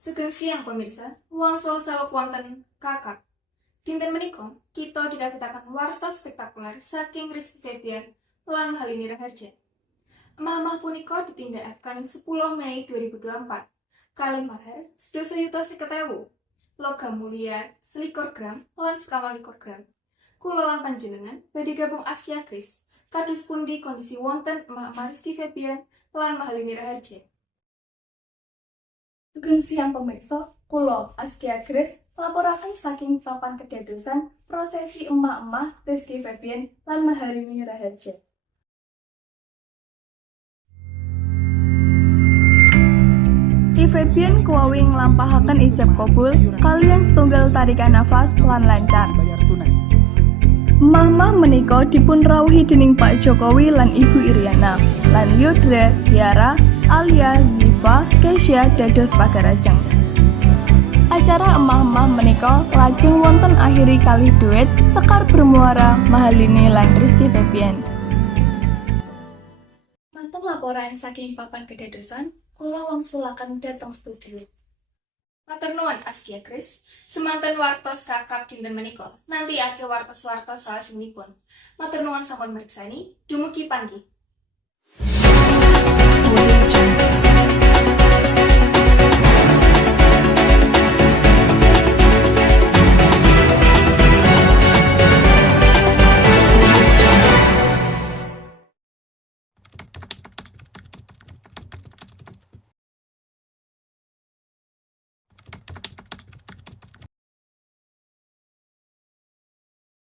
Sugeng siang pemirsa, wangsul saweg wonten kakak. Dinten menika kita didadekaken warta spektakuler saking Rizky Febian lan Halini Raharja. Emah-emah punika ditindakaken 10 Mei 2024. Kalih mahar sedasa yuta 50.000, logam mulia 21 gram lan 21 gram. Kula lan panjenengan badhe gabung Askia Kris. Kados pundi kondisi wonten emah-emah Rizky Febian lan Halini Raharja? Sugeng siang pemirsa, kula Askia Grace laporaken saking papan kedadosan prosesi emak-emak Rizky Febian lan Halini Raharja. Rizky Febian kuwawi nglampahaken ijab kabul kaliyan setunggal tarikan nafas lan lancar. Emah-emah menika dipun rawuhi dening Pak Jokowi lan Ibu Iriana lan Yodra, Tiara, Alia, Ziva, Kesya dados pagarajeng. Acara emah-emah menika lajeng wonten akhiri kalih duet Sekar Bermuara Mahalini lan Rizky Febian. Manten laporan saking papan kedadosan, kula wangsulaken dhateng studio. Matur nuwun Askia Kris, semanten wartos kakap dinten menika. Nanti ake wartos-wartos salajengipun. Matur nuwun sampun mriksani, dumugi panggih.